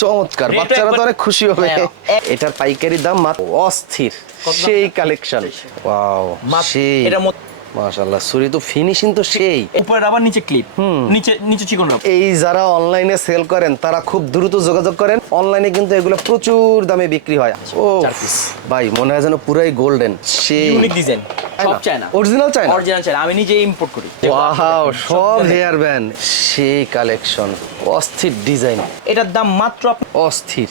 চমৎকার বাচ্চারা তো অনেক খুশি হবে। এটার পাইকারি দাম মাত্র অস্থির সেই কালেকশন ওয়াও সেই। মাশাআল্লাহ সুরি তো ফিনিশিং তো সেই। উপরে আবার নিচে ক্লিপ নিচে নিচে চিকন এই যারা অনলাইনে সেল করেন তারা খুব দ্রুত যোগাযোগ করেন। অনলাইনে কিন্তু এগুলো প্রচুর দামে বিক্রি হয়। ও ভাই মনে হয় যেন পুরাই গোল্ডেন সেই। ইউনিক ডিজাইন সব চায় না অরিজিনাল চায় না অরিজিনাল চায় না আমি নিজে ইম্পোর্ট করি। ওয়াও সব হেয়ার ব্যান্ড সেই কালেকশন অস্থির ডিজাইন এটার দাম মাত্র অস্থির।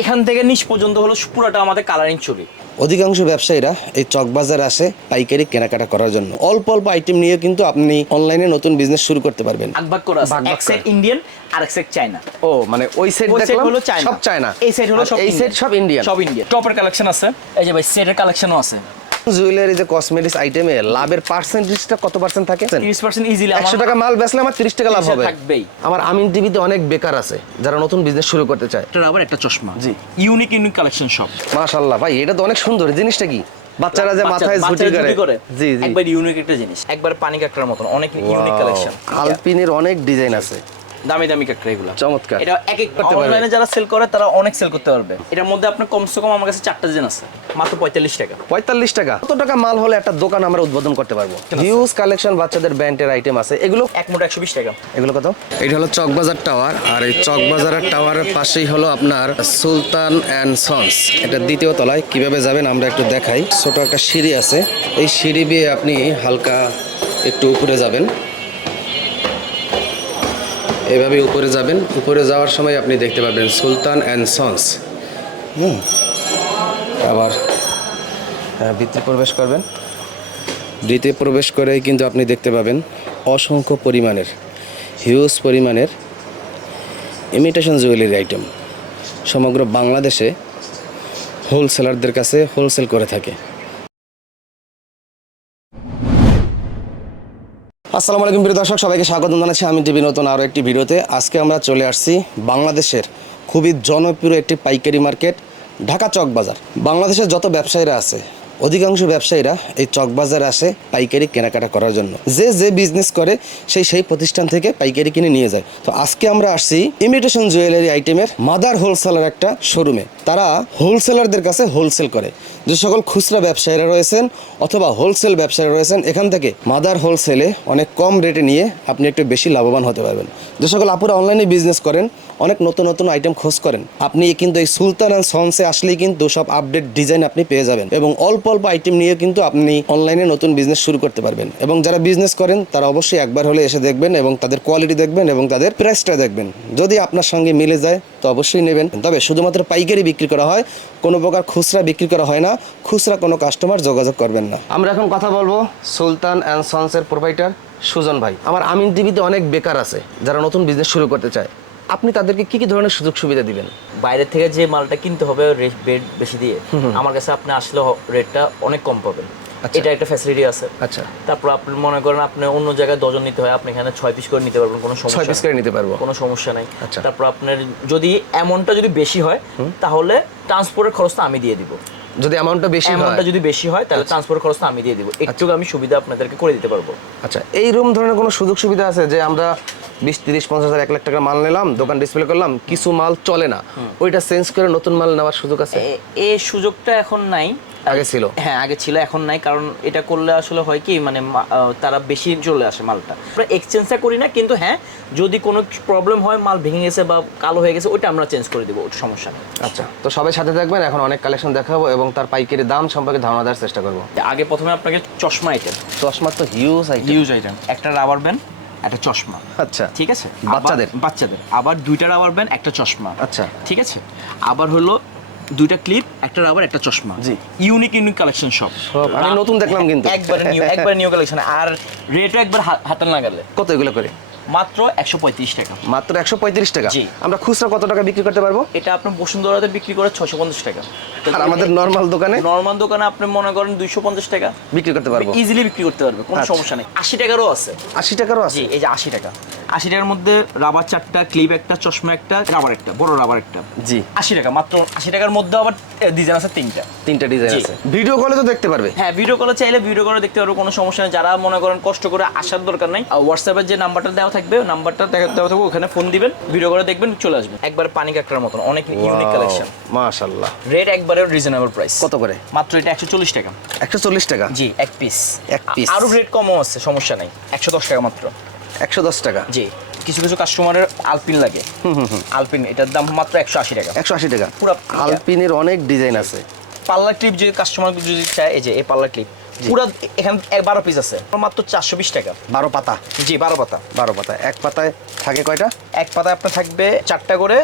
এখান থেকে নিচ পর্যন্ত হলো পুরোটা আমাদের কালারিং চুরি অধিকাংশ ব্যবসায়ীরা এই চকবাজার আসে পাইকারি কেনাকাটা করার জন্য। অল্প অল্প আইটেম নিয়ে কিন্তু আপনি অনলাইনে নতুন বিজনেস শুরু করতে পারবেন। ভাগ ভাগ করে আছে। এক সেট ইন্ডিয়ান আর এক সেট চায়না। ও মানে ওই সেট দেখলাম সেট হলো চায়না। সব চায়না। এই সেট হলো সব এই সেট সব ইন্ডিয়ান সব ইন্ডিয়ান টপের কালেকশন আছে। এই যে ভাই সেটের কালেকশনও আছে। জুয়েলারি যে কসমেটিক্স আইটেমে লাভের পার্সেন্টেজটা কত পার্সেন্ট থাকে? 30% ইজিলি একশো টাকা মাল বেচলে আমার তিরিশ টাকা লাভ হবে। থাকবেই। আমার আমিন টিভিতে অনেক বেকার আছে যারা নতুন বিজনেস শুরু করতে চায়। একটা আবার একটা চশমা। জি। ইউনিক ইউনিক কালেকশন সব মাশাল্লাহ ভাই এটা তো অনেক সুন্দর জিনিসটা কি? বাচ্চারা যে মাথায় ঝুটি ঝুঁটি করে। জি জি। একবার ইউনিক একটা জিনিস। একবার পানি কাকড়ার মতন অনেক ইউনিক কালেকশন আলপিনের অনেক ডিজাইন আছে। দামি দামি কাকড়া এগুলো। চমৎকার। এটা এক এক করতে পারবে। অনলাইনে যারা সেল করে তারা অনেক সেল করতে পারবে। এটার মধ্যে আপনার কমসে কম আমার কাছে চারটা ডিজাইন আছে মাত্র পঁয়তাল্লিশ টাকা। পঁয়তাল্লিশ টাকা। কত টাকা মাল হলে একটা দোকান আমরা উদ্বোধন করতে পারব? হিউজ কালেকশন বাচ্চাদের ব্যান্ডের আইটেম আছে। এগুলো এক মোট একশো বিশ টাকা। এগুলো কত? এটা হলো চকবাজার টাওয়ার আর এই চকবাজারের টাওয়ারের পাশেই হলো আপনার সুলতান অ্যান্ড সন্স। এটা দ্বিতীয় তলায় কীভাবে যাবেন আমরা একটু দেখাই। ছোট একটা সিঁড়ি আছে। এই সিঁড়ি দিয়ে আপনি হালকা একটু উপরে যাবেন। এভাবে উপরে যাবেন। উপরে যাওয়ার সময় আপনি দেখতে পাবেন সুলতান অ্যান্ড সন্স। হুম। আবার ভিতরে প্রবেশ করবেন। ভিতরে প্রবেশ করেই কিন্তু আপনি দেখতে পাবেন অসংখ্য পরিমাণের, হিউজ পরিমাণের ইমিটেশন জুয়েলারি আইটেম সমগ্র বাংলাদেশে হোলসেলারদের কাছে হোলসেল করে থাকে। আসসালামু আলাইকুম প্রিয় দর্শক, সবাইকে স্বাগত জানাচ্ছি আমি টিভি নতুন আরও একটি ভিডিওতে। আজকে আমরা চলে আসছি বাংলাদেশের খুবই জনপ্রিয় একটি পাইকারি মার্কেট, ঢাকা চক বাজার। বাংলাদেশের যত ব্যবসায়ীরা আছে, অধিকাংশ ব্যবসায়ীরা এই চকবাজারে আসে পাইকারি কেনাকাটা করার জন্য। যে যে বিজনেস করে, সেই সেই প্রতিষ্ঠান থেকে পাইকারি কিনে নিয়ে যায়। তো আজকে আমরা আসছি ইমিটেশন জুয়েলারি আইটেমের মাদার হোলসেলার একটা শোরুমে তারা হোলসেলারদের কাছে হোলসেল করে। যে সকল খুচরা ব্যবসায়ীরা রয়েছেন অথবা হোলসেল ব্যবসায়ীরা রয়েছেন, এখান থেকে মাদার হোলসেলে অনেক কম রেটে নিয়ে আপনি একটু বেশি লাভবান হতে পারবেন। যে সকল আপুরা অনলাইনে বিজনেস করেন, অনেক নতুন নতুন আইটেম খোঁজ করেন, আপনি কিন্তু এই সুলতান অ্যান্ড সন্সে আসলেই কিন্তু সব আপডেট ডিজাইন আপনি পেয়ে যাবেন এবং অল্প অল্প আইটেম নিয়ে কিন্তু আপনি অনলাইনে নতুন বিজনেস শুরু করতে পারবেন এবং যারা বিজনেস করেন, তারা অবশ্যই একবার হলে এসে দেখবেন এবং তাদের কোয়ালিটি দেখবেন এবং তাদের প্রাইসটা দেখবেন। যদি আপনার সঙ্গে মিলে যায়, তো অবশ্যই নেবেন। তবে শুধুমাত্র পাইকারি বিক্রি করা হয়, কোনো প্রকার খুচরা বিক্রি করা হয় না। খুচরা কোনো কাস্টমার যোগাযোগ করবেন না। আমরা এখন কথা বলব সুলতান অ্যান্ড সন্সের প্রোভাইডার সুজন ভাই। আমার আমিন টিভিতে অনেক বেকার আছে যারা নতুন বিজনেস শুরু করতে চায়। আপনি তাদেরকে কি কি ধরনের সুযোগ সুবিধা দিবেন? বাইরে থেকে যে মালটা কিনতে হবে রেট বেশি দিয়ে। আমার কাছে আপনি আসলে রেটটা অনেক কম পাবেন। আচ্ছা। এটা একটা ফ্যাসিলিটি আছে। আচ্ছা। তারপর আপনি মনে করেন আপনি অন্য জায়গায় ডজন নিতে হয় আপনি এখানে ছয় পিস করে নিতে পারবেন কোনো ছয় সমস্যা পিস করে নিতে পারব। কোনো সমস্যা নাই। আচ্ছা। তারপর আপনার যদি অ্যামাউন্টটা যদি বেশি হয় তাহলে ট্রান্সপোর্টের খরচটা আমি দিয়ে দিব। যদি অ্যামাউন্টটা বেশি হয়। অ্যামাউন্টটা যদি বেশি হয় তাহলে ট্রান্সপোর্ট খরচটা আমি দিয়ে দিব। একটু আমি সুবিধা আপনাদেরকে করে দিতে পারব। আচ্ছা এই রুম ধরনের কোনো সুযোগ সুবিধা আছে যে আমরা বিশ তিরিশ পঞ্চাশ হাজার এক লাখ টাকা মাল নিলাম দোকান ডিসপ্লে করলাম কিছু মাল চলে না? ওইটা চেঞ্জ করে নতুন মাল নেওয়ার সুযোগ আছে? এই সুযোগটা এখন নাই। আগে ছিল? হ্যাঁ আগে ছিল এখন নাই। কারণ এটা করলে আসলে হয় কি মানে তারা বেশি চলে আসে মালটা। আমরা এক্সচেঞ্জটা করি না কিন্তু হ্যাঁ যদি কোনো প্রবলেম হয় মাল ভেঙে গেছে বা কালো হয়ে গেছে ওইটা আমরা চেঞ্জ করে দিব ওটা সমস্যা নেই। আচ্ছা তো সবাই সাথে থাকবেন এখন অনেক কালেকশন দেখাবো এবং তার পাইকারি দাম সম্পর্কে ধারণা দেওয়ার চেষ্টা করব। আগে প্রথমে আপনাকে চশমা আইটেম চশমা তো হিউজ আইটেম হিউজ আইটেম একটা রাবার ব্যান্ড একটা চশমা। আচ্ছা। ঠিক আছে? বাচ্চাদের? বাচ্চাদের। আবার দুইটা রাবার ব্যান্ড একটা চশমা। আচ্ছা। ঠিক আছে? আবার হলো দুইটা ক্লিপ একটা রাবার একটা চশমা। জি। ইউনিক ইউনিক কালেকশন সব। সব। আমি নতুন দেখলাম কিন্তু। একবার নিউ একবার নিউ কালেকশন আর রেটও একবার হাতাল হাতে লাগালে কত এগুলো করে? মাত্র একশো পঁয়ত্রিশ টাকা। মাত্র একশো পঁয়ত্রিশ টাকা? জি। আমরা খুচরা কত টাকা বিক্রি করতে পারব? এটা আপনার বসুন্ধরাতে বিক্রি করে ছশো পঞ্চাশ টাকা। আর আমাদের নর্মাল দোকানে? নর্মাল দোকানে আপনি মনে করেন দুইশো পঞ্চাশ টাকা। বিক্রি করতে পারব। ইজিলি বিক্রি করতে পারবে কোনো আচ্ছা। সমস্যা নেই। আশি টাকারও আছে। আশি টাকারও আছে? এই যে আশি টাকা। আশি টাকার মধ্যে রাবার চারটা ক্লিপ একটা চশমা একটা রাবার একটা বড় রাবার একটা। জি। আশি টাকা মাত্র আশি টাকার মধ্যে আবার ডিজাইন আছে তিনটা। তিনটা ডিজাইন আছে। ভিডিও কলে তো দেখতে পারবে। হ্যাঁ ভিডিও কলে চাইলে ভিডিও করে দেখতে পারব কোনো সমস্যা নেই। যারা মনে করেন কষ্ট করে আসার দরকার নাই হোয়াটসঅ্যাপের যে নাম্বারটা দেওয়া থাকে থাকবে নাম্বারটা দেওয়া থাকবে ওখানে ফোন দিবেন ভিডিও করে দেখবেন চলে আসবেন। একবার পানি কাঁকড়ার মতন অনেক ইউনিক কালেকশন মাশাল্লাহ রেট একবারে রিজনেবল প্রাইস কত করে? মাত্র এটা একশো চল্লিশ টাকা। একশো চল্লিশ টাকা? জি এক পিস এক piece। আরও রেট কমও আছে সমস্যা নাই। একশো দশ টাকা মাত্র। একশো দশ টাকা? জি কিছু কিছু কাস্টমারের আলপিন লাগে। আলপিন এটার দাম মাত্র একশো আশি টাকা। একশো আশি টাকা। পুরা আলপিনের অনেক ডিজাইন আছে। পাল্লা ক্লিপ যদি কাস্টমার যদি চায় এই যে এই পাল্লা ক্লিপ পুরো এখানে এক বারো পিস আছে। মাত্র চারশো বিশ টাকা। বারো পাতা? জি বারো পাতা। বারো পাতা। এক পাতায় থাকে কয়টা? এক পাতায় আপনার থাকবে চারটা করে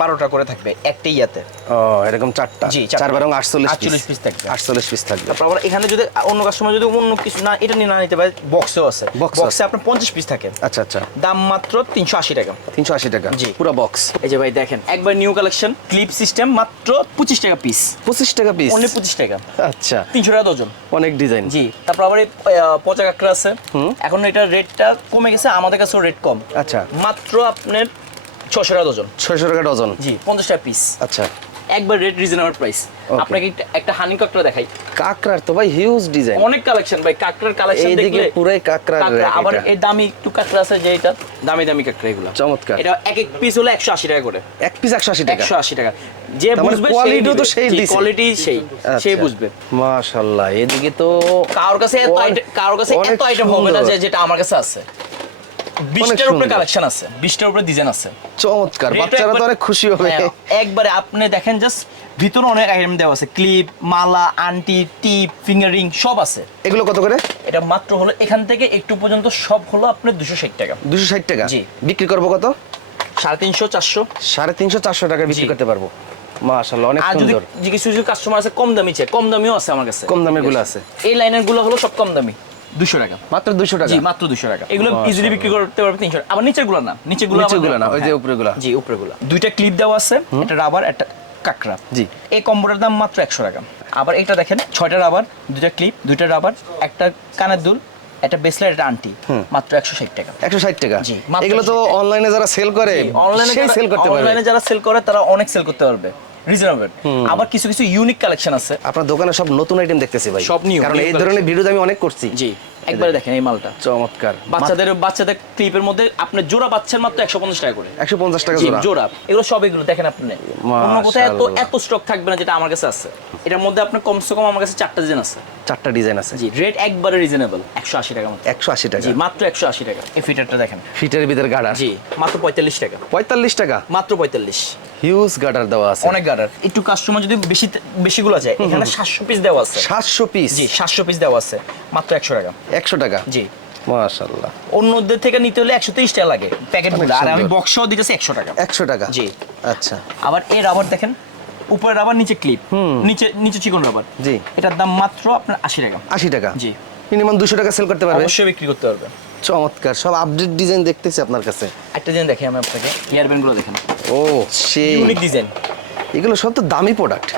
বারোটা করে থাকবে একটা ইয়াতে। ও এরকম চারটা? জি। চার বারং আটচল্লিশ আটচল্লিশ piece থাকবে। আটচল্লিশ পিস থাকবে। তারপর আবার এখানে যদি অন্য কাস্টমার যদি অন্য কিছু না এটা নিয়ে না নিতে পারে বক্সেও আছে। বক্সে আপনার পঞ্চাশ পিস থাকে। আচ্ছা আচ্ছা। দাম মাত্র তিনশো আশি টাকা। তিনশো আশি টাকা। জি। পুরো বক্স এই যে ভাই দেখেন একবার নিউ কালেকশন ক্লিপ সিস্টেম মাত্র পঁচিশ টাকা পিস পঁচিশ টাকা পিস অনলি পঁচিশ টাকা। আচ্ছা। তিনশো টাকা ডজন অনেক ডিজাইন জি তারপর আবার পচা কাঁকড়া আছে। এখন এটার রেটটা কমে গেছে আমাদের কাছেও রেট কম। আচ্ছা। মাত্র আপনার ছশো টাকা ডজন। ছয়শো টাকা ডজন? জি পঞ্চাশ টাকা পিস আচ্ছা। একবার রেট রিজনেবল প্রাইস আপনাকে একটা- হানি কাঁকড়া দেখাই। কাকড়ার তো ভাই হিউজ ডিজাইন অনেক কালেকশন ভাই কাঁকড়ার কালেকশন দেখলে পুরাই কাঁকড়া, আবার। এই দামি একটু কাঁকড়া আছে যে এটা দামি দামি কাঁকড়া এগুলো। চমৎকার। এটা এক এক পিস হলো একশো আশি টাকা করে। এক পিস একশো আশি টাকা। একশো আশি টাকা। যে মানে বুঝবে ও তো সেই দিছে। কোয়ালিটি সেই আচ্ছা। বুঝবে। মাশাল্লাহ এদিকে তো কারোর কাছে এত কারোর কাছে এত আইটেম হবে না যে যেটা আমার কাছে আছে। বিশটার উপরে কালেকশন আছে বিশটার উপরে ডিজাইন আছে। চমৎকার বাচ্চারা তো অনেক খুশি হবে। হ্যাঁ, একবারে আপনি দেখেন জাস্ট ভিতরে অনেক আইটেম দেওয়া আছে ক্লিপ মালা আন্টি টিপ ফিঙ্গারিং সব আছে। এগুলো কত করে? এটা মাত্র হলো এখান থেকে একটু পর্যন্ত সব হলো আপনার দুশো ষাট টাকা। দুশো ষাট টাকা? জি। বিক্রি করব কত? সাড়ে তিনশো চারশো। সাড়ে তিনশো চারশো টাকা বিক্রি করতে পারব। মাশাল্লাহ অনেক সুন্দর। কিছু কিছু কাস্টমার আছে কম দামি চাই কম দামিও আছে আমার কাছে। কম দামেরগুলো আছে। এই লাইনেরগুলো হলো সব কম দামি। দুশো টাকা। মাত্র দুশো টাকা? জি মাত্র দুশো টাকা। এগুলো ইজিলি বিক্রি করতে পারবে তিনশো আবার নিচেরগুলো না নিচেরগুলো না, ওই যে হ্যাঁ। উপরেরগুলা। জি উপরে গুলো দুইটা ক্লিপ দেওয়া আছে একটা রাবার একটা কাকড়া। জি। এই কম্বোটার দাম মাত্র একশো টাকা। আবার এটা দেখেন ছয়টা রাবার দুইটা ক্লিপ দুইটা রাবার একটা কানের দুল একটা ব্রেসলেট একটা আন্টি মাত্র একশো ষাট টাকা। একশো ষাট টাকা? মাত্র এগুলো তো অনলাইনে যারা সেল করে অনলাইনে সেল করতে পারবে। অনলাইনে যারা সেল করে তারা অনেক সেল করতে পারবে। রিজনেবল আবার কিছু কিছু ইউনিক কালেকশন আছে। আপনার দোকানে সব নতুন আইটেম দেখতেছি ভাই। সব নিউ কারণ এই ধরনের ভিডিও আমি অনেক করছি। জি। একবারে দেখেন এই মালটা। চমৎকার। বাচ্চাদের বাচ্চাদের ক্লিপের মধ্যে আপনি জোড়া বাচ্চার মাত্র একশো পঞ্চাশ টাকা করে। একশো পঞ্চাশ টাকা জি, জোড়া। জোড়া। এগুলো সব এগুলো দেখেন আপনি। অন্য কোথায় এত এত স্টক থাকবে না যেটা আমার কাছে আছে। এটার মধ্যে আপনার কমসে কম আমার কাছে চারটা ডিজাইন আছে। চারটা ডিজাইন আছে। জি রেট একবারে রিজনেবল একশো আশি টাকা মাত্র। একশো আশি টাকা। জি মাত্র একশো আশি টাকা। এই ফিটারটা দেখেন। ফিটের ভিতরে গাডার। জি মাত্র পঁয়তাল্লিশ টাকা। পঁয়তাল্লিশ টাকা? মাত্র পঁয়তাল্লিশ। হিউজ গাডার দেওয়া আছে। অনেক গার্ডার একটু কাস্টমার যদি বেশি বেশিগুলো চায় এখানে সাতশো পিস দেওয়া আছে। সাতশো পিস জি সাতশো পিস দেওয়া আছে। মাত্র একশো টাকা। একশো টাকা? জি। মাশাল্লাহ অন্যদের থেকে নিতে হলে একশো তিরিশ টাকা লাগে। প্যাকেটগুলো আর আমি বক্সও দিতেছি একশো টাকা। একশো টাকা? জি। আচ্ছা। আবার এই রাবার দেখেন উপরে রাবার নিচে ক্লিপ নিচে নিচে চিকন রাবার জি। এটার দাম মাত্র আপনার আশি টাকা। আশি টাকা? জি। মিনিমাম দুশো টাকা সেল করতে পারবে অবশ্যই বিক্রি করতে পারবে চমৎকার। সব আপডেট ডিজাইন দেখতেছি আপনার কাছে। একটা ডিজাইন দেখি আমি আপনাকে। ইয়ারব্যান্ডগুলো দেখেন। ও সেই। ইউনিক ডিজাইন এগুলো সব তো দামি প্রোডাক্ট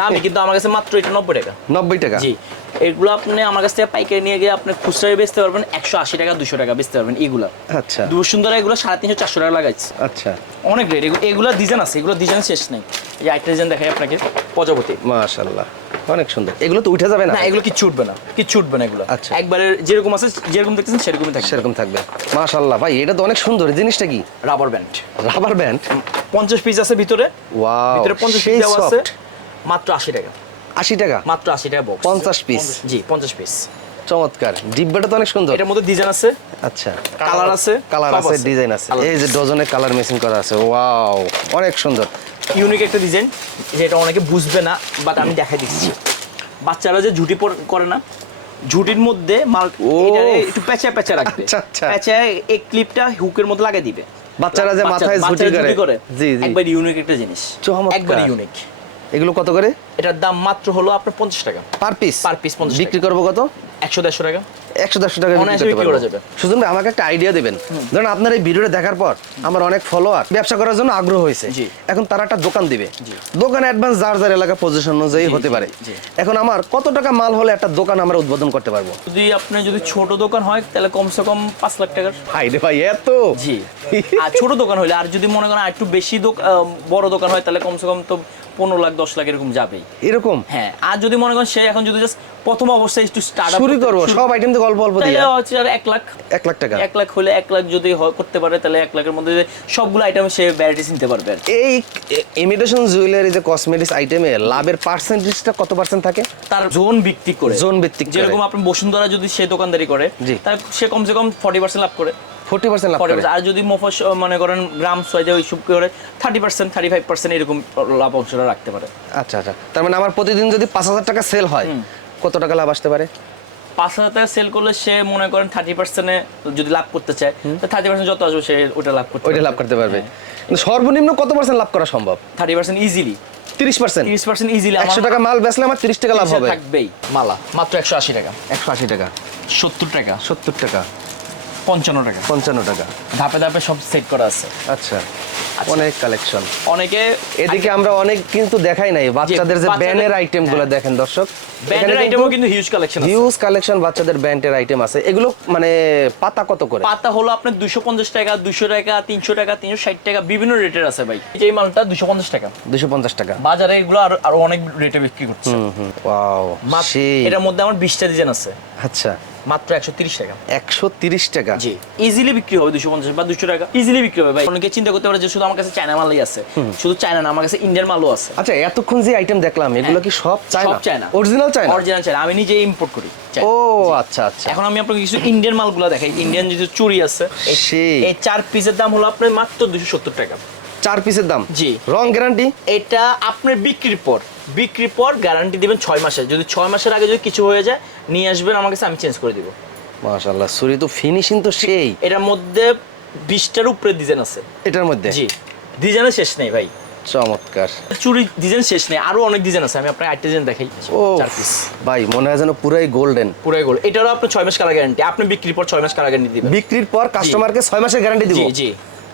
দামি কিন্তু আমার কাছে মাত্র এটা নব্বই টাকা। নব্বই টাকা? জি। এগুলো আপনি আমার কাছ থেকে পাইকারি নিয়ে গিয়ে আপনি খুচরায় বেচতে পারবেন একশো আশি টাকা দুশো টাকা বেচতে পারবেন এগুলা। আচ্ছা। দু সুন্দর এগুলো সাড়ে তিনশো চারশো টাকা লাগাইছে। আচ্ছা। অনেক রেট এগুলো ডিজাইন আছে এগুলো ডিজাইন শেষ নেই। এই একটা ডিজাইন দেখাই আপনাকে। প্রজাপতি। মাশাল্লাহ অনেক সুন্দর। এগুলো তো উঠে যাবে না? এগুলো কিচ্ছু উঠবে না কিচ্ছু উঠবে না এগুলো। আচ্ছা। একবারে যেরকম আছে যেরকম দেখতেছেন সেরকমই থাকবে। সেরকম থাকবে। মাশাল্লাহ ভাই এটা তো অনেক সুন্দর। জিনিসটা কি? রাবার ব্যান্ড রাবার ব্যান্ড পঞ্চাশ পিস আছে ভিতরে। ওয়াও ভিতরে পঞ্চাশ পিস আছে মাত্র আশি টাকা। আশি টাকা? মাত্র আশি টাকা বক্স 50 piece? জি পঞ্চাশ পিস চমৎকার। ডিব্বাটা তো অনেক সুন্দর। এটার মধ্যে ডিজাইন আছে? আচ্ছা। কালার আছে? কালার আছে ডিজাইন আছে। এই যে ডজনে কালার মেশিন করা আছে। ওয়াও অনেক সুন্দর। ইউনিক একটা ডিজাইন যেটা অনেকে বুঝবে না বাট আমি দেখাই দিচ্ছি। বাচ্চারা যে ঝুটি পর- করে না ঝুটির মধ্যে মাল একটু প্যাচা প্যাচা রাখবে। আচ্ছা, আচ্ছা। প্যাচা এই ক্লিপটা হুকের মধ্যে লাগিয়ে দিবে। বাচ্চারা যে মাথায় ঝুঁটি করে। জি, জি। একবার ইউনিক একটা জিনিস। একবার ইউনিক এগুলো কত করে? এটার দাম মাত্র হলো আপনার পঞ্চাশ টাকা। পার পিস পার পিস 50 বিক্রি করব কত? একশো দেড়শো টাকা? একশো দেড়শো টাকা বিক্রি অনায়াসে করতে বিক্রি পারব। করা যাবে। সুজন ভাই আমাকে একটা আইডিয়া দেবেন। ধরুন আপনার এই ভিডিওটা দেখার পর আমার অনেক ফলোয়ার ব্যবসা করার জন্য আগ্রহ হয়েছে। এখন তারা একটা দোকান দিবে। দোকানে অ্যাডভান্স যার যার এলাকা পজিশন অনুযায়ী হতে পারে। এখন আমার কত টাকা মাল হলে একটা দোকান আমরা উদ্বোধন করতে পারব? যদি আপনি যদি ছোট দোকান হয় তাহলে কমসে কম পাঁচ লাখ টাকার। হাই রে ভাই এত? জি। আর ছোট দোকান হলে আর যদি মনে করেন আর একটু বেশি বড় দোকান হয় তাহলে কমসে কম তো পনেরো লাখ দশ লাখ এরকম যাবেই। এরকম? হ্যাঁ আর যদি মনে করেন সে এখন যদি জাস্ট প্রথম অবস্থায় একটু স্টার্ট শুরু করব সব আইটেম থেকে অল্প অল্প দিয়ে। তাহলে হচ্ছে আর এক লাখ। এক লাখ টাকা। এক লাখ হলে এক লাখ যদি করতে পারে তাহলে এক লাখের মধ্যে সবগুলো আইটেম সে ভ্যারাইটিস নিতে পারবে এই ইমিটেশন জুয়েলারি যে কসমেটিক্স আইটেমে লাভের পার্সেন্টেজটা কত পার্সেন্ট থাকে? তার জোন ভিত্তিক করে। জোন ভিত্তিক যেরকম আপনি বসুন্ধরা যদি সে দোকানদারি করে। তাহলে সে কমসে কম ফর্টি পার্সেন্ট লাভ করে। ফোর্টি পার্সেন্ট লাভ 40% করে আর যদি মফস মনে করেন গ্রাম সয়দে ওইসব করে thirty percent thirty five percent এরকম লাভ অংশটা রাখতে পারে। আচ্ছা আচ্ছা। তার মানে আমার প্রতিদিন যদি পাঁচ হাজার টাকা সেল হয় কত টাকা লাভ আসতে পারে? পাঁচ হাজার টাকা সেল করলে সে মনে করেন থার্টি পার্সেন্টে যদি লাভ করতে চায় তো থার্টি পার্সেন্ট যত আসবে সে ওটা লাভ করতে ওইটা লাভ করতে পারবে। সর্বনিম্ন কত পার্সেন্ট লাভ করা সম্ভব? থার্টি পার্সেন্ট ইজিলি তিরিশ পার্সেন্ট তিরিশ পার্সেন্ট ইজিলি একশো টাকা মাল বেচলে আমার তিরিশ টাকা লাভ হবে। থাকবেই। মালা মাত্র একশো আশি টাকা। একশো আশি টাকা। সত্তর টাকা। সত্তর টাকা। পঞ্চান্ন টাকা। পঞ্চান্ন টাকা। ধাপে ধাপে সব সেট করা আছে। আচ্ছা অনেক কালেকশন অনেকে এদিকে আমরা অনেক কিন্তু দেখাই নাই বাচ্চাদের যে ব্যানের আইটেমগুলো হ্যাঁ। দেখেন দর্শক। ব্যান্ডের আইটেমও কিন্তু হিউজ কালেকশন আছে। হিউজ কালেকশন বাচ্চাদের ব্যান্ডের আইটেম আছে। এগুলো মানে পাতা কত করে? পাতা হলো আপনার দুশো পঞ্চাশ টাকা দুশো টাকা তিনশো টাকা তিনশো ষাট টাকা বিভিন্ন রেটের আছে ভাই। এই মালটা দুশো পঞ্চাশ টাকা। দুশো পঞ্চাশ টাকা। বাজারে এগুলো আরও আরও অনেক রেটে বিক্রি করছে। হুম হুম। ওয়াও এটার মধ্যে আমার বিশটা ডিজাইন আছে। আচ্ছা। মাত্র একশো তিরিশ টাকা। একশো তিরিশ টাকা। জি। ইজিলি বিক্রি হবে দুশো পঞ্চাশ বা দুশো টাকা। ইজিলি বিক্রি হবে ভাই। অনেকে চিন্তা করতে পারে যে শুধু আমার কাছে চায়না মালই আছে। শুধু চায়না না আমার কাছে ইন্ডিয়ান মালও আছে। আচ্ছা এতক্ষণ যে আইটেম দেখলাম এগুলো কি সব চায়না সব China original China original China আমি নিজে ইম্পোর্ট করি ও আচ্ছা আচ্ছা। এখন আমি আপনাকে কিছু ইন্ডিয়ান মালগুলো দেখাই। ইন্ডিয়ান যে চুড়ি আছে এই- এই চার পিসের দাম হলো আপনার মাত্র দুশো সত্তর টাকা। চার পিসের দাম? জি। রং গ্যারান্টি এটা আপনার বিক্রির পর। বিক্রির পর গ্যারান্টি দিবেন ছয় মাসের। যদি ছয় মাসের আগে যদি কিছু হয়ে যায় নিয়ে আসবেন আমার কাছে আমি চেঞ্জ করে দিব। মাশাআল্লাহ সুরি তো ফিনিশিং তো সেই। এটার মধ্যে বিশটার উপরে ডিজাইন আছে। এটার মধ্যে? জি ডিজাইনের শেষ নেই ভাই। চমৎকার। চুরি ডিজাইন শেষ নেই আরও অনেক ডিজাইন আছে আমি আপনার একটা ডিজাইন দেখাই চার পিস ভাই মনে হয় যেন পুরাই গোল্ডেন পুরো গোল এটারও আপনার ছয় মাস কালার গ্যারান্টি আপনি বিক্রির পর ছয় মাস কালার গ্যারান্টি দিবেন। বিক্রির পর কাস্টমারকে ছয় মাসের গ্যারান্টি দিব? জি জি।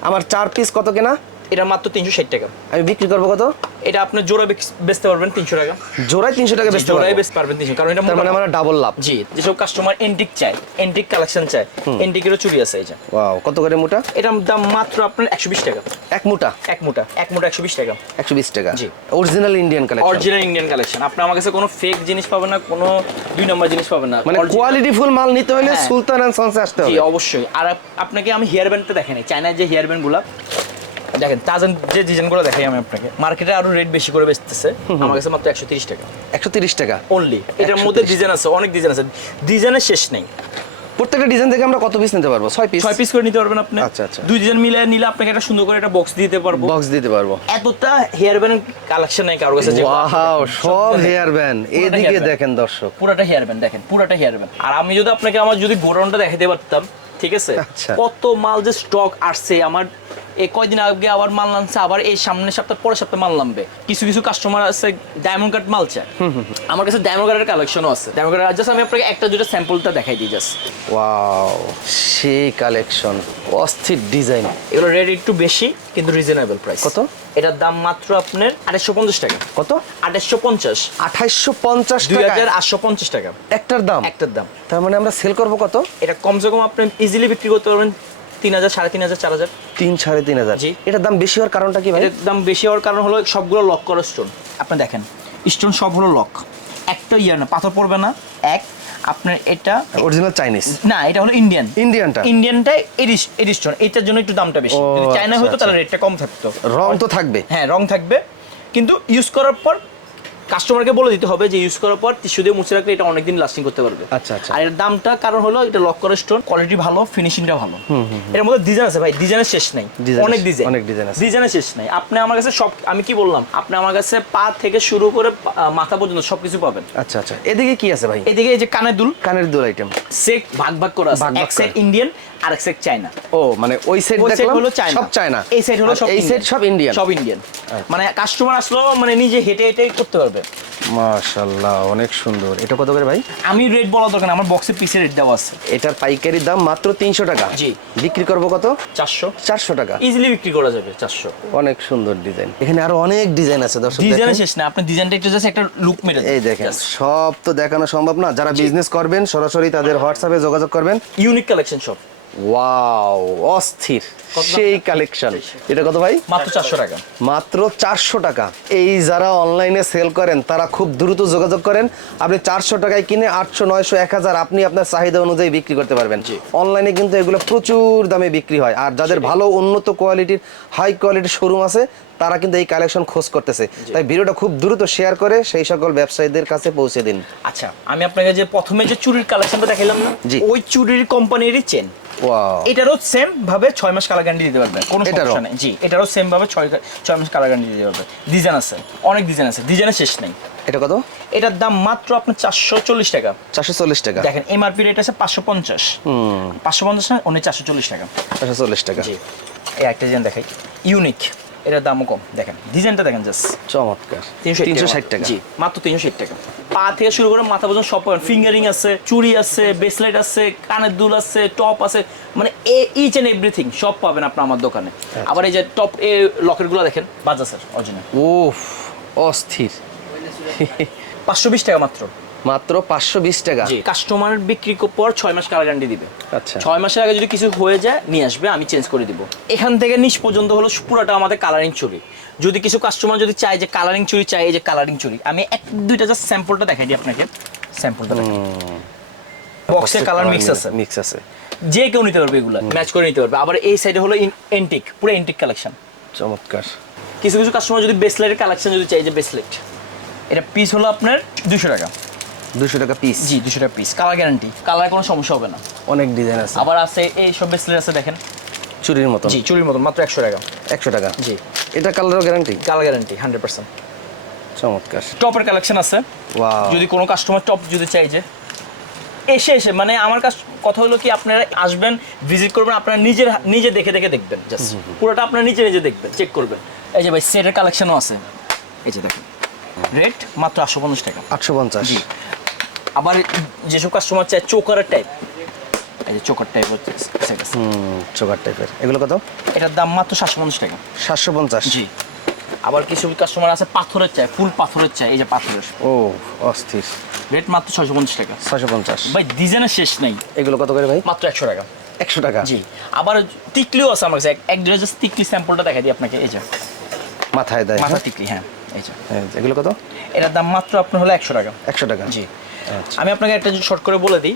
আমার চার পিস কত কেনা? এটা মাত্র তিনশো ষাট টাকা। আমি বিক্রি করব কত? এটা আপনার জোড়া বেচতে পারবেন তিনশো টাকা। জোড়ায় তিনশো টাকা বেচতে জোড়াই বেচতে পারবেন তিনশো কারণ এটা মানে আমার ডাবল লাভ। জি যেসব কাস্টমার এন্টিক চায় এন্টিক কালেকশন চায় এন্টিকেরও চুরি আছে এই যে। ওয়াও কত করে মোটা? এটার দাম মাত্র আপনার একশো বিশ টাকা। এক মোটা? এক মোটা এক মোটা একশো বিশ টাকা। একশো বিশ টাকা। জি। Original Indian collection original Indian collection আপনি আমার কাছে কোনো ফেক জিনিস পাবেন না কোনো দুই নম্বর জিনিস পাবেন না। মানে কোয়ালিটি ফুল মাল নিতে হলে হ্যাঁ। সুলতান অ্যান্ড সন্সে আসতে জি হবে। অবশ্যই। আর আপনাকে আমি হেয়ার ব্যান্ডটা দেখাই নাই। চায়নার যে হেয়ার ব্যান্ডগুলো দেখেন তাজান যে ডিজাইনগুলো দেখাই আমি আপনাকে মার্কেটে আরও রেট বেশি করে বেচতেছে। আমার কাছে মাত্র একশো তিরিশ টাকা। একশো তিরিশ টাকা? অনলি এটার মধ্যে ডিজাইন আছে অনেক ডিজাইন আছে। ডিজাইনের শেষ নেই। প্রত্যেকটা ডিজাইন থেকে আমরা কত পিস নিতে পারব? ছয় পিস ছয় পিস করে নিতে পারবেন আপনি। আচ্ছা, আচ্ছা। দুই ডিজাইন মিলে নিলে আপনাকে একটা সুন্দর করে একটা বক্স দিতে পারব। বক্স দিতে পারব। এতটা হেয়ার ব্যান্ড কালেকশন নাই কারোর কাছে ওয়াও সব হেয়ার ব্যান্ড এদিকে দেখেন দর্শক। পুরাটা হেয়ার ব্যান্ড দেখেন পুরাটা হেয়ার ব্যান্ড আর আমি যদি আপনাকে আমার যদি গোডাউনটা দেখাতে পারতাম ঠিক আছে? আচ্ছা। কত মাল যে স্টক আসছে আমার এই কয়দিন আগে আবার মাল নামছে আবার এই সামনের সপ্তাহ পরের সপ্তাহে মাল নামবে। কিছু কিছু কাস্টমার আছে ডায়মন্ড কাট মাল চায়। আমার কাছে ডায়মন্ড কাটের কালেকশনও আছে। ডায়মন্ড কাট জাস্ট আমি আপনাকে একটা দুটো স্যাম্পলটা দেখাই দিই জাস্ট ওয়াও সেই কালেকশন অস্থির ডিজাইন এগুলো রেট একটু বেশি কিন্তু রিজনেবল প্রাইস কত? এটার দাম মাত্র আপনার আঠাশশো পঞ্চাশ টাকা। কত? আঠাশশো পঞ্চাশ। আঠাইশশো পঞ্চাশ দুই হাজার আটশো পঞ্চাশ টাকা। একটার দাম? একটার দাম। তার মানে আমরা সেল করব কত? এটা কমসে কম আপনি ইজিলি বিক্রি করতে পারবেন তিন হাজার সাড়ে তিন হাজার চার হাজার। তিন সাড়ে তিন হাজার। জি। এটার দাম বেশি হওয়ার কারণটা কি ভাই? এর দাম বেশি হওয়ার কারণ হলো সবগুলো লক করা স্টোন আপনি দেখেন স্টোন সব হলো লক একটা ইয়ার না পাথর পড়বে না। এক আপনার এটা অরিজিনাল চাইনিজ না এটা হলো ইন্ডিয়ান ইন্ডিয়ানটা ইন্ডিয়ানটা এডিস্টোন এটার জন্য একটু দামটা বেশি। যদি চায়না আচ্ছা, হতো তাহলে আচ্ছা। রেটটা কম থাকতো। রং তো থাকবে। হ্যাঁ রং থাকবে। কিন্তু ইউজ করার পর কাস্টমারকে বলে দিতে হবে যে ইউজ করার পর টিস্যু দিয়ে মুছে রাখলে এটা অনেকদিন লাস্টিং করতে পারবে। আচ্ছা, আচ্ছা। আর এর দামটা কারণ হলো এটা লক করা স্টোন কোয়ালিটি ভালো ফিনিশিংটা ভালো। এর মধ্যে ডিজাইন আছে ভাই ডিজাইনের শেষ নেই। অনেক ডিজাইন অনেক design আছে। ডিজাইনের শেষ নেই। আপনি আমার কাছে সব আমি কি বললাম? আপনি আমার কাছে পা থেকে শুরু করে মাথা পর্যন্ত সবকিছু পাবেন। আচ্ছা আচ্ছা। এদিকে কি আছে ভাই? এদিকে এই যে কানের দুল। কানের দুল আইটেম সেট ভাগ ভাগ করা আছে। এক সেট ইন্ডিয়ান আর এক সেট চায়না ও মানে ওই সেট দেখলাম হলো চায়না সব চায়না এই সেট হলো সব এই সেট সব ইন্ডিয়ান সব ইন্ডিয়ান মানে কাস্টমার আসলেও মানে নিজে হেঁটে হেঁটে করতে পারবে। মাশাআল্লাহ অনেক সুন্দর। এটা কত করে ভাই? আমি রেট বলা দরকার আমার বক্সে রেট দেওয়া আছে। এটার পাইকারি দাম মাত্র তিনশো টাকা। জি। বিক্রি করব কত? চারশো। চারশো টাকা। ইজিলি বিক্রি করা যাবে চারশো। অনেক সুন্দর ডিজাইন এখানে আরও অনেক ডিজাইন আছে দর্শক ডিজাইনে। শেষ না আপনি ডিজাইনটা একটু জাস্ট একটা লুক মেরে এই দেখেন সব তো দেখানো সম্ভব না। যারা বিজনেস করবেন সরাসরি তাদের হোয়াটসঅ্যাপে যোগাযোগ করবেন। ইউনিক কালেকশন সব ওয়াও অস্থির। সেই কালেকশন এটা কত ভাই? মাত্র চারশো টাকা। মাত্র চারশো টাকা। এই যারা অনলাইনে সেল করেন তারা খুব দ্রুত যোগাযোগ করেন। আপনি চারশো টাকায় কিনে আটশো নয়শো এক হাজার আপনি আপনার চাহিদা অনুযায়ী বিক্রি করতে পারবেন। অনলাইনে কিন্তু এগুলো প্রচুর দামে বিক্রি হয়। আর যাদের ভালো উন্নত কোয়ালিটির হাই কোয়ালিটির শোরুম আছে তারা কিন্তু এই কালেকশন খোঁজ করতেছে। তাই ভিডিওটা খুব দ্রুত শেয়ার করে সেই সকল ব্যবসায়ীদের কাছে পৌঁছে দিন। আচ্ছা আমি আপনাকে যে প্রথমে যে চুরির কালেকশনটা দেখালাম না ওই চুরির কোম্পানিরই চেন এটারও সেম ভাবে ছয় মাস কালার গ্যারান্টি দিতে পারবে কোনো সমস্যা নেই। জি এটারও সেম ভাবে ছয় ছয় মাস কালার গ্যারান্টি দিতে পারবে। ডিজাইন আছে অনেক ডিজাইন আছে ডিজাইনের শেষ নেই। এটা কত? এটার দাম মাত্র আপনার চারশো চল্লিশ টাকা। চারশো চল্লিশ টাকা? দেখেন এমআরপি রেট আছে পাঁচশো পঞ্চাশ। পাঁচশো পঞ্চাশ না অন্য চারশো চল্লিশ টাকা। চারশো চল্লিশ টাকা। জি। এই একটা ডিজাইন দেখাই। ইউনিক এটার দামও কম। দেখেন ডিজাইনটা দেখেন জাস্ট চমৎকার। তিনশো তিনশো ষাট টাকা। জি মাত্র তিনশো ষাট টাকা। পা থেকে শুরু করে মাথা পর্যন্ত সব পাবেন। ফিঙ্গারিং আছে চুড়ি আছে ব্রেসলেট আছে কানের দুল আছে টপ আছে মানে এ ইচ এন্ড এভরিথিং সব পাবেন আপনার আমার দোকানে। আচ্ছা। আবার এই যে টপ এ লকেটগুলো দেখেন। বাজা স্যার অরিজিনাল উফ অস্থির। পাঁচশো বিশ টাকা মাত্র। মাত্র পাঁচশো বিশ টাকা। কাস্টমার বিক্রি পর ছয় মাস কালার গ্যারান্টি দিবে। আচ্ছা। ছয় মাসের আগে যদি কিছু হয়ে যায় নিয়ে আসবে আমি চেঞ্জ করে দিব। এখান থেকে নিচ পর্যন্ত হলো পুরোটা আমাদের কালারিং চুরি। যদি কিছু কাস্টমার যদি চায় যে কালারিং চুরি চাই এই যে কালারিং চুরি। আমি এক দুইটা জাস্ট স্যাম্পলটা দেখাই দিই আপনাকে। স্যাম্পলটা বক্সে কালার মিক্স আছে। মিক্স আছে। যে কেউ নিতে পারবে এগুলো ম্যাচ করে নিতে পারবে। আবার এই সাইডে হলো এন্টিক পুরো এন্টিক কালেকশন চমৎকার। কিছু কিছু কাস্টমার যদি ব্রেসলেটের কালেকশন যদি চাই যে ব্রেসলেট এটা পিস হলো আপনার দুশো টাকা। দুশো টাকা পিস জি দুশো টাকা পিস কালার গ্যারান্টি কালার কোনো সমস্যা হবে না। অনেক ডিজাইন আছে। আবার আছে এই সব ব্রেসলেট আছে দেখেন। চুরির মতো জি চুরির মতন মাত্র একশো টাকা। একশো টাকা। জি। এটা কালারও guarantee colour guarantee hundred percent চমৎকার। টপের কালেকশন আছে। ওয়াও যদি কোনো কাস্টমার টপ যদি চাই যে এসে এসে মানে আমার কাছ কথা হলো কি আপনারা আসবেন ভিজিট করবেন আপনারা নিজের নিজে দেখে দেখে দেখবেন জাস্ট পুরোটা আপনারা নিজে নিজে দেখবেন চেক করবেন। এই যে ভাই সেটের কালেকশনও আছে। এই যে দেখেন। রেট মাত্র আটশো পঞ্চাশ টাকা। আটশো পঞ্চাশ। আবার যেসব কাস্টমার চায় চোকারের টাইপ এই যে চোকার টাইপ হচ্ছে হুম চোকার টাইপের এগুলো কত? এটার দাম মাত্র সাতশো পঞ্চাশ টাকা। সাতশো পঞ্চাশ? জি। আবার কিছু কাস্টমার আছে পাথরের চাই ফুল পাথরের চাই এই যে পাথরের। ও অস্থির। রেট মাত্র ছয়শো পঞ্চাশ টাকা। ছয়শো পঞ্চাশ। ভাই ডিজাইনের শেষ নেই। এগুলো কত করে ভাই? মাত্র একশো টাকা। একশো টাকা? জি। আবার টিকলিও আছে আমার কাছে। এক- জাস্ট টিকলি স্যাম্পলটা দেখাই দিই আপনাকে এই যে। মাথায় দেয় মাথা টিকলি হ্যাঁ এই যে। হ্যাঁ, এগুলো কত? এটার দাম মাত্র আপনার হলো একশো টাকা। একশো টাকা। জি। আমি আপনাকে একটা শর্ট করে বলে দিই।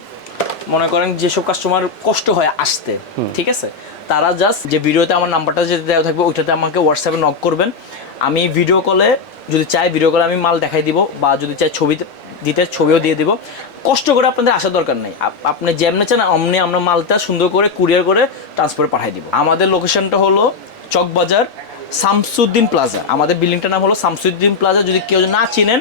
মনে করেন যেসব কাস্টমার কষ্ট হয় আসতে ঠিক আছে? তারা জাস্ট যে ভিডিওতে আমার নাম্বারটা যেটা দেওয়া থাকবে ওইটাতে আমাকে হোয়াটসঅ্যাপে নক করবেন। আমি ভিডিও কলে যদি চাই ভিডিও কলে আমি মাল দেখাই দিব বা যদি চাই ছবি দিতে ছবিও দিয়ে দিব। কষ্ট করে আপনাদের আসার দরকার নেই। আপনি যেমনি চান অমনি আমরা মালটা সুন্দর করে কুরিয়ার করে ট্রান্সফারে পাঠিয়ে দিব। আমাদের লোকেশনটা হলো চকবাজার শামসুদ্দিন প্লাজা আমাদের বিল্ডিংটার নাম হলো শামসুদ্দিন প্লাজা যদি কেউ না চিনেন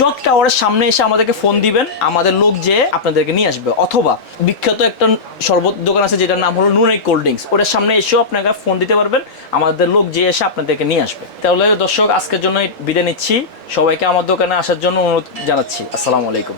চক টাওয়ারের সামনে এসে আমাদেরকে ফোন দিবেন। আমাদের লোক যে আপনাদেরকে নিয়ে আসবে। অথবা বিখ্যাত একটা শরবত দোকান আছে যেটার নাম হলো নুনাই কোল্ড ড্রিঙ্কস। ওটার সামনে এসেও আপনাকে ফোন দিতে পারবেন। আমাদের লোক যে এসে আপনাদেরকে নিয়ে আসবে। তাহলে দর্শক, আজকের জন্য বিদায় নিচ্ছি। সবাইকে আমার দোকানে আসার জন্য অনুরোধ জানাচ্ছি। আসসালামু আলাইকুম।